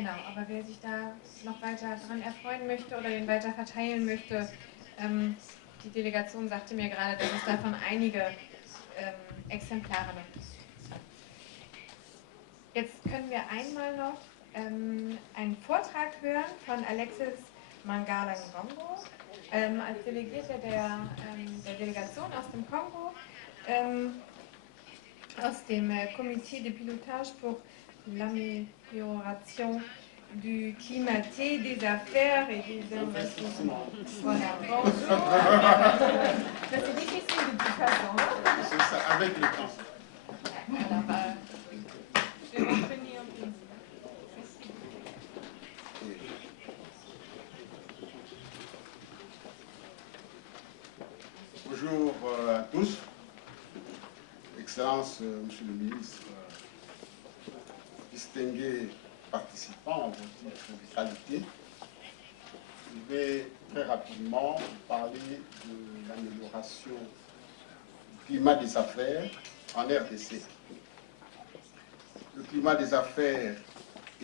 Genau, aber wer sich da noch weiter dran erfreuen möchte oder den weiter verteilen möchte, die Delegation sagte mir gerade, dass es davon einige Exemplare noch gibt. Jetzt können wir einmal noch einen Vortrag hören von Alexis Mangala Ngongo, als Delegierter der Delegation aus dem Kongo, aus dem Comité de pilotage pour l'amélioration du climat des affaires et des investissements. Voilà, bonjour. C'est difficile de toute façon. C'est ça, avec le temps. Alors, je vais m'en tenir un peu. Bonjour à tous. Excellence, Monsieur le ministre, distingués participants en vos titres de qualité. Je vais très rapidement vous parler de l'amélioration du climat des affaires en RDC. Le climat des affaires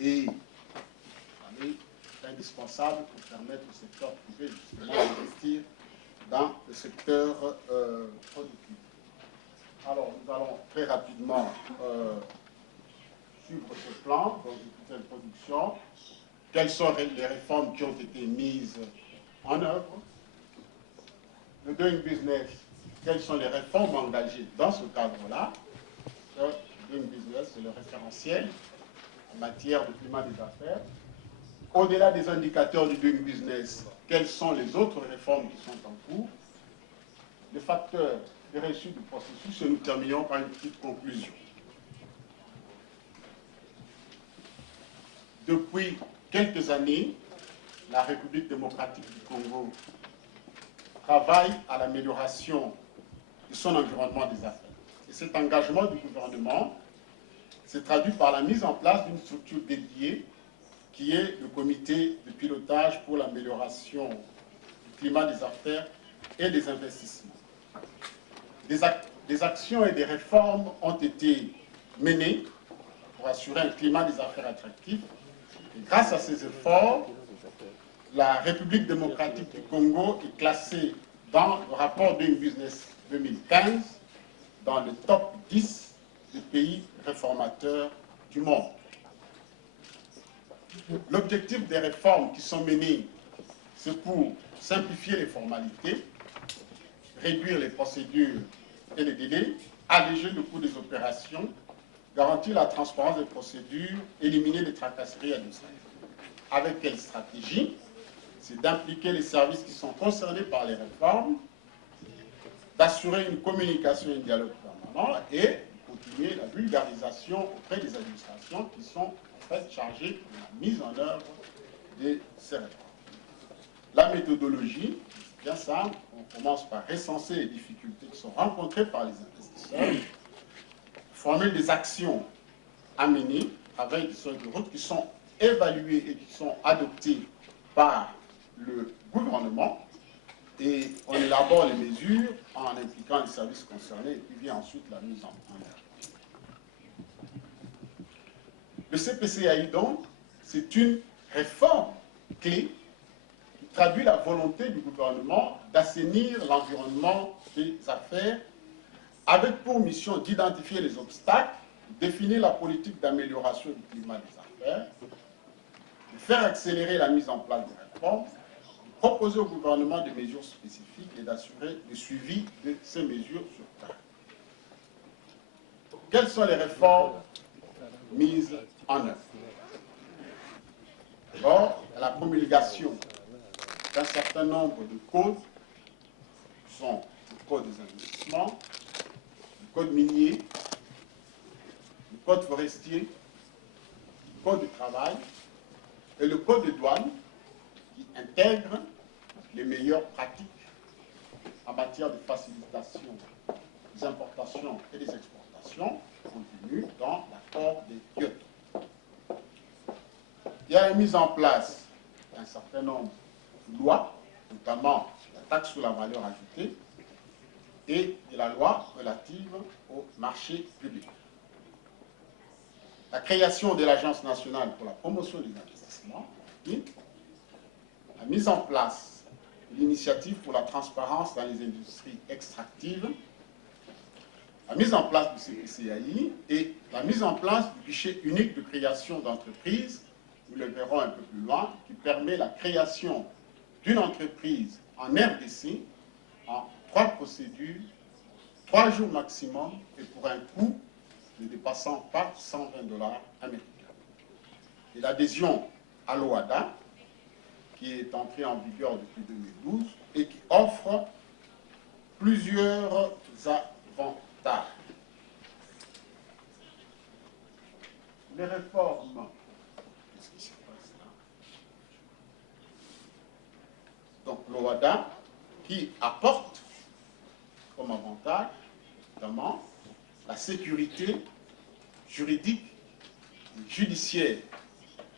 est indispensable pour permettre au secteur privé justement d'investir dans le secteur productif. Alors, nous allons très rapidement suivre ce plan, donc une petite introduction. Quelles sont les réformes qui ont été mises en œuvre? Le Doing Business, quelles sont les réformes engagées dans ce cadre-là? Le Doing Business, c'est le référentiel en matière de climat des affaires. Au-delà des indicateurs du Doing Business, quelles sont les autres réformes qui sont en cours? Les facteurs de réussite du processus, et nous terminons par une petite conclusion. Depuis quelques années, la République démocratique du Congo travaille à l'amélioration de son environnement des affaires. Et cet engagement du gouvernement s'est traduit par la mise en place d'une structure dédiée qui est le comité de pilotage pour l'amélioration du climat des affaires et des investissements. Des actions et des réformes ont été menées pour assurer un climat des affaires attractif. Et grâce à ces efforts, la République démocratique du Congo est classée dans le rapport Doing Business 2015 dans le top 10 des pays réformateurs du monde. L'objectif des réformes qui sont menées, c'est pour simplifier les formalités, réduire les procédures et les délais, alléger le coût des opérations, garantir la transparence des procédures, éliminer les tracasseries administratives. Avec quelle stratégie? C'est d'impliquer les services qui sont concernés par les réformes, d'assurer une communication et un dialogue permanent et de continuer la vulgarisation auprès des administrations qui sont en fait chargées de la mise en œuvre de ces réformes. La méthodologie, bien simple, on commence par recenser les difficultés qui sont rencontrées par les investisseurs, formuler des actions à mener avec des feuilles de route qui sont évaluées et qui sont adoptées par le gouvernement, et on élabore les mesures en impliquant les services concernés, et puis vient ensuite la mise en œuvre. Le CPCAI, donc, c'est une réforme clé qui traduit la volonté du gouvernement d'assainir l'environnement des affaires avec pour mission d'identifier les obstacles, définir la politique d'amélioration du climat des affaires, de faire accélérer la mise en place des réformes, de proposer au gouvernement des mesures spécifiques et d'assurer le suivi de ces mesures sur terrain. Quelles sont les réformes mises en œuvre? D'abord, la promulgation d'un certain nombre de codes, qui sont le code des investissements, le code minier, le code forestier, le code du travail et le code de douane qui intègre les meilleures pratiques en matière de facilitation des importations et des exportations contenues dans l'accord de Kyoto. Il y a la mise en place d'un certain nombre de lois, notamment la taxe sur la valeur ajoutée et de la loi relative au marché public. la création de l'Agence nationale pour la promotion des investissements, la mise en place de l'initiative pour la transparence dans les industries extractives, la mise en place du CPCAI et la mise en place du guichet unique de création d'entreprises, nous le verrons un peu plus loin, qui permet la création d'une entreprise en RDC en 3 procédures, 3 jours maximum et pour un coût ne dépassant pas 120 $ américains. Et l'adhésion à l'OADA, qui est entrée en vigueur depuis 2012 et qui offre plusieurs avantages. Les réformes. Qu'est-ce qui se passe là? Donc l'OADA qui apporte comme avantage notamment la sécurité juridique et judiciaire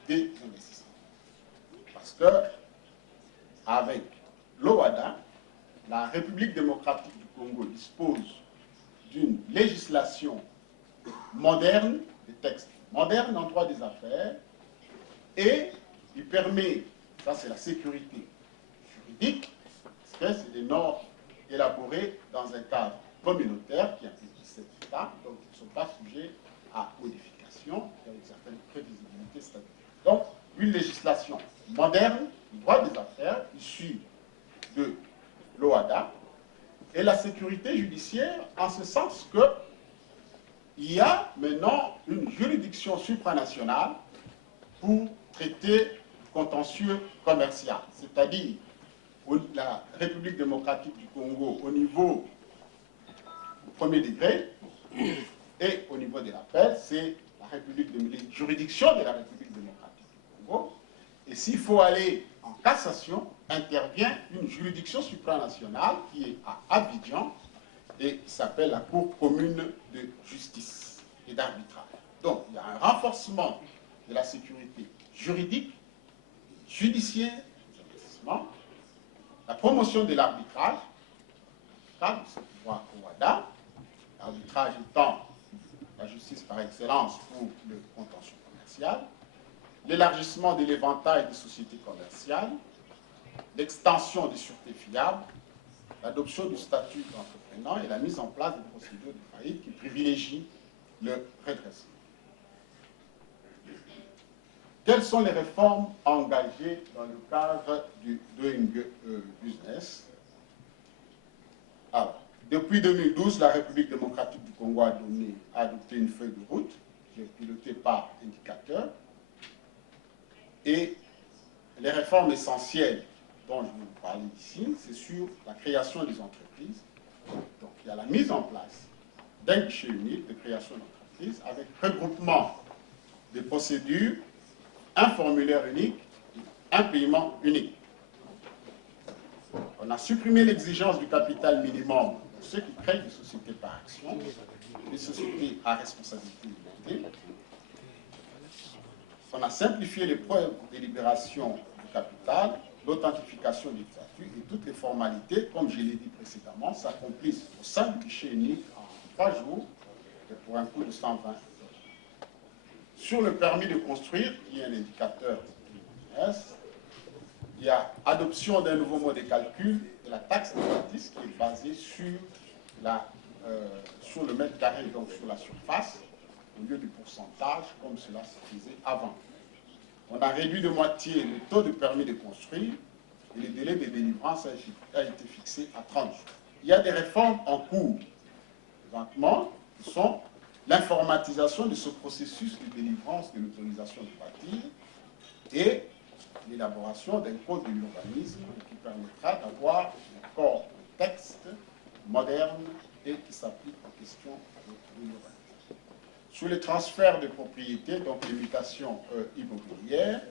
des investissements. Parce que avec l'OADA, la République démocratique du Congo dispose d'une législation moderne, des textes modernes en droit des affaires, et il permet, ça c'est la sécurité juridique, parce que c'est des normes élaborées dans un cadre communautaire qui implique 17 États, donc ils ne sont pas sujets à modification, avec certaines prévisibilités statutoires. Donc, une législation moderne, du droit des affaires, issue de l'OADA, et la sécurité judiciaire, en ce sens que il y a maintenant une juridiction supranationale pour traiter le contentieux commercial, c'est-à-dire la République démocratique du Congo au niveau du premier degré et au niveau de l'appel, c'est la juridiction de la République démocratique du Congo. Et s'il faut aller en cassation, intervient une juridiction supranationale qui est à Abidjan et qui s'appelle la Cour commune de justice et d'arbitrage. Donc, il y a un renforcement de la sécurité juridique, judiciaire des investissements, la promotion de l'arbitrage, ce pouvoir OADA, l'arbitrage étant la justice par excellence pour le contentieux commercial, l'élargissement de l'éventail des sociétés commerciales, l'extension des sûretés fiables, l'adoption du statut d'entrepreneur et la mise en place de procédures de faillite qui privilégient le redressement. Quelles sont les réformes engagées dans le cadre du Doing Business? Alors, depuis 2012, la République démocratique du Congo a adopté une feuille de route qui est pilotée par indicateur. Et les réformes essentielles dont je vais vous parler ici, c'est sur la création des entreprises. Donc, il y a la mise en place d'un guichet unique de création d'entreprises avec regroupement des procédures, un formulaire unique, un paiement unique. On a supprimé l'exigence du capital minimum pour ceux qui créent des sociétés par action, des sociétés à responsabilité limitée. On a simplifié les preuves de libération du capital, l'authentification des statuts et toutes les formalités, comme je l'ai dit précédemment, s'accomplissent au sein du guichet unique en 3 jours et pour un coût de 120 $. Sur le permis de construire, qui est un indicateur INS, il y a adoption d'un nouveau mode de calcul de la taxe de bâtisse qui est basée sur le mètre carré, donc sur la surface, au lieu du pourcentage, comme cela se faisait avant. On a réduit de moitié le taux de permis de construire et le délai de délivrance a été fixé à 30 jours. Il y a des réformes en cours, présentement, qui sont l'informatisation de ce processus de délivrance de l'autorisation de bâtir et l'élaboration d'un code de l'urbanisme qui permettra d'avoir un corps de texte moderne et qui s'applique aux questions de l'urbanisme. Sur les transferts de propriété, donc les mutations immobilières,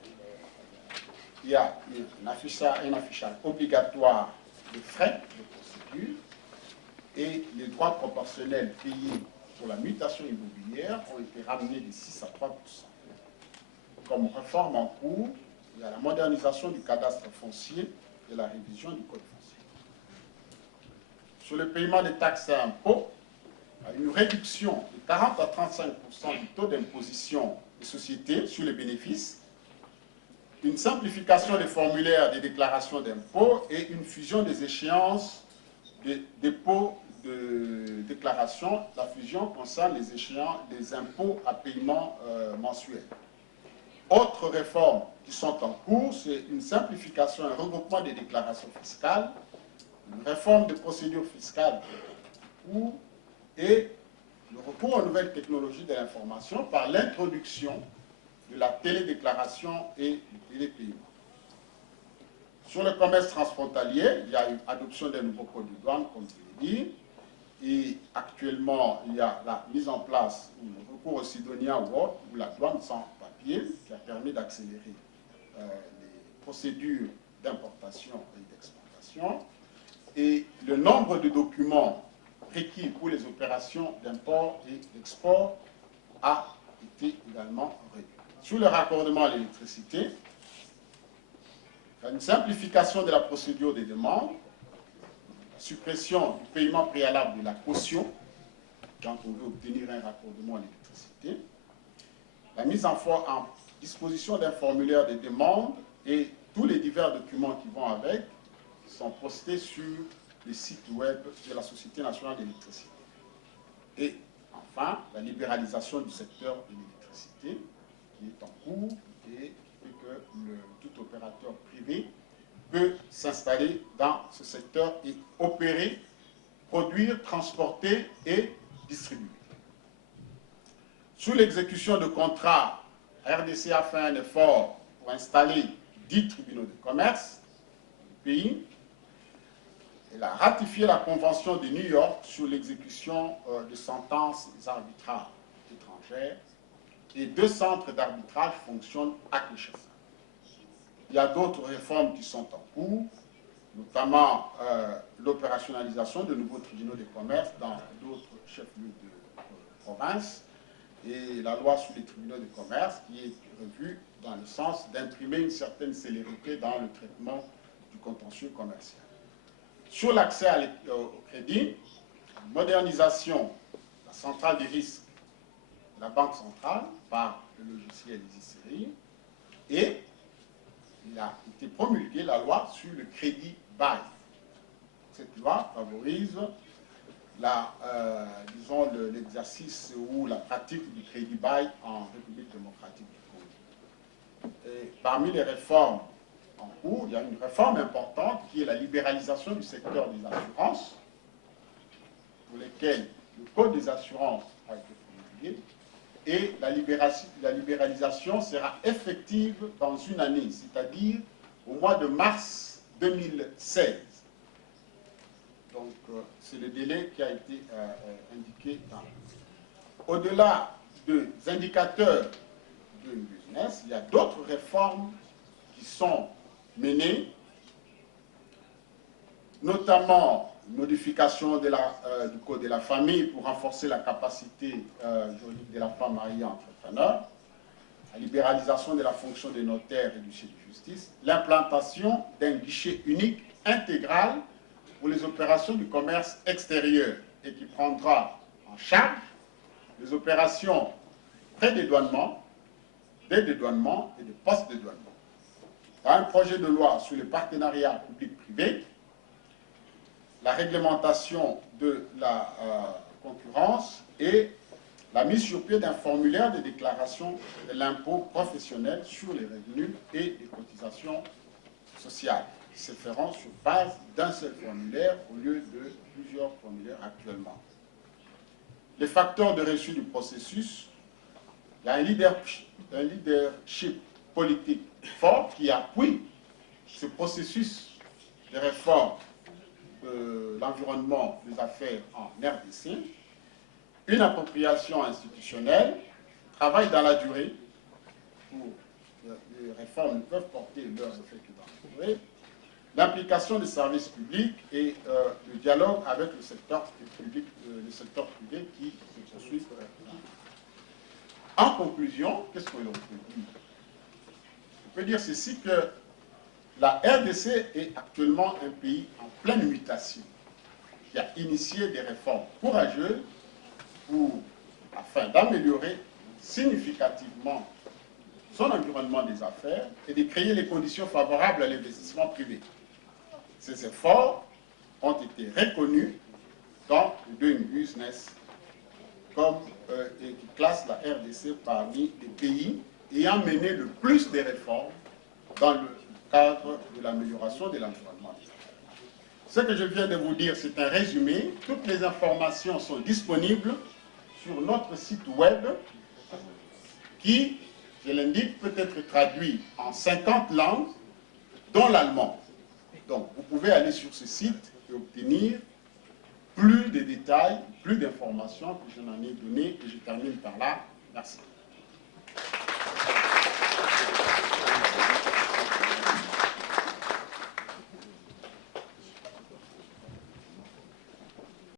il y a un affichage obligatoire de frais de procédure et les droits proportionnels payés pour la mutation immobilière ont été ramenés de 6 à 3 %. Comme réforme en cours, il y a la modernisation du cadastre foncier et la révision du code foncier. Sur le paiement des taxes et impôts, une réduction de 40 à 35% du taux d'imposition des sociétés sur les bénéfices, une simplification des formulaires des déclarations d'impôts et une fusion des échéances de dépôt de déclaration. La fusion concerne les échéances des impôts à paiement mensuel. Autres réformes qui sont en cours, c'est une simplification et un regroupement des déclarations fiscales, une réforme des procédures fiscales et le recours aux nouvelles technologies de l'information par l'introduction de la télédéclaration et du télépaiement. Sur le commerce transfrontalier, il y a une adoption d'un nouveau code de douane, comme je l'ai dit, et actuellement, il y a la mise en place du recours au Sidonia World, ou la douane sans papier, qui a permis d'accélérer les procédures d'importation et d'exportation, et le nombre de documents requis pour les opérations d'import et d'export a été également réduit. Sur le raccordement à l'électricité, il y a une simplification de la procédure des demandes, la suppression du paiement préalable de la caution, quand on veut obtenir un raccordement à l'électricité, la mise en disposition d'un formulaire de demande et tous les divers documents qui vont avec, qui sont postés sur le site web de la Société nationale d'électricité. Et enfin, la libéralisation du secteur de l'électricité, qui est en cours et qui fait que tout opérateur privé peut s'installer dans ce secteur et opérer, produire, transporter et distribuer. Sous l'exécution de contrats, RDC a fait un effort pour installer 10 tribunaux de commerce du pays. Elle a ratifié la Convention de New York sur l'exécution de sentences arbitrales étrangères et 2 centres d'arbitrage fonctionnent à Kinshasa. Il y a d'autres réformes qui sont en cours, notamment l'opérationnalisation de nouveaux tribunaux de commerce dans d'autres chefs-lieux de province et la loi sur les tribunaux de commerce qui est revue dans le sens d'imprimer une certaine célérité dans le traitement du contentieux commercial. Sur l'accès au crédit, modernisation de la centrale des risques de la Banque centrale par le logiciel EasySeries et il a été promulgué la loi sur le crédit bail. Cette loi favorise l'exercice ou la pratique du crédit bail en République démocratique du Congo. Et parmi les réformes en cours, il y a une réforme importante qui est la libéralisation du secteur des assurances, pour lesquelles le Code des assurances a été promulgué, et la libéralisation sera effective dans une année, c'est-à-dire au mois de mars 2016. Donc, c'est le délai qui a été indiqué dans le... Au-delà des indicateurs de business, il y a d'autres réformes qui sont menées, notamment modification du Code de la famille pour renforcer la capacité juridique de la femme mariée entrepreneur, la libéralisation de la fonction des notaires et du chef de justice, l'implantation d'un guichet unique intégral pour les opérations du commerce extérieur et qui prendra en charge les opérations pré-dédouanement, des dédouanements et des post-dédouanements. Il y a un projet de loi sur le partenariat public-privé, la réglementation de la concurrence et la mise sur pied d'un formulaire de déclaration de l'impôt professionnel sur les revenus et les cotisations sociales, qui se feront sur base d'un seul formulaire au lieu de plusieurs formulaires actuellement. Les facteurs de réussite du processus, il y a un leadership politique fort qui appuie ce processus de réforme de l'environnement des affaires en RDC, une appropriation institutionnelle, travail dans la durée, où les réformes ne peuvent porter leurs effets que dans la durée, l'implication des services publics et le dialogue avec le secteur public, le secteur privé qui se poursuit. En conclusion, qu'est-ce que l'on peut dire? On peut dire ceci que la RDC est actuellement un pays en pleine mutation, qui a initié des réformes courageuses afin d'améliorer significativement son environnement des affaires et de créer les conditions favorables à l'investissement privé. Ces efforts ont été reconnus dans le Doing Business et qui classe la RDC parmi les pays ayant mené le plus de réformes dans le cadre de l'amélioration de l'environnement. Ce que je viens de vous dire, c'est un résumé. Toutes les informations sont disponibles sur notre site web qui, je l'indique, peut être traduit en 50 langues, dont l'allemand. Donc, vous pouvez aller sur ce site et obtenir plus de détails, plus d'informations que je n'en ai donné, et je termine par là. Merci.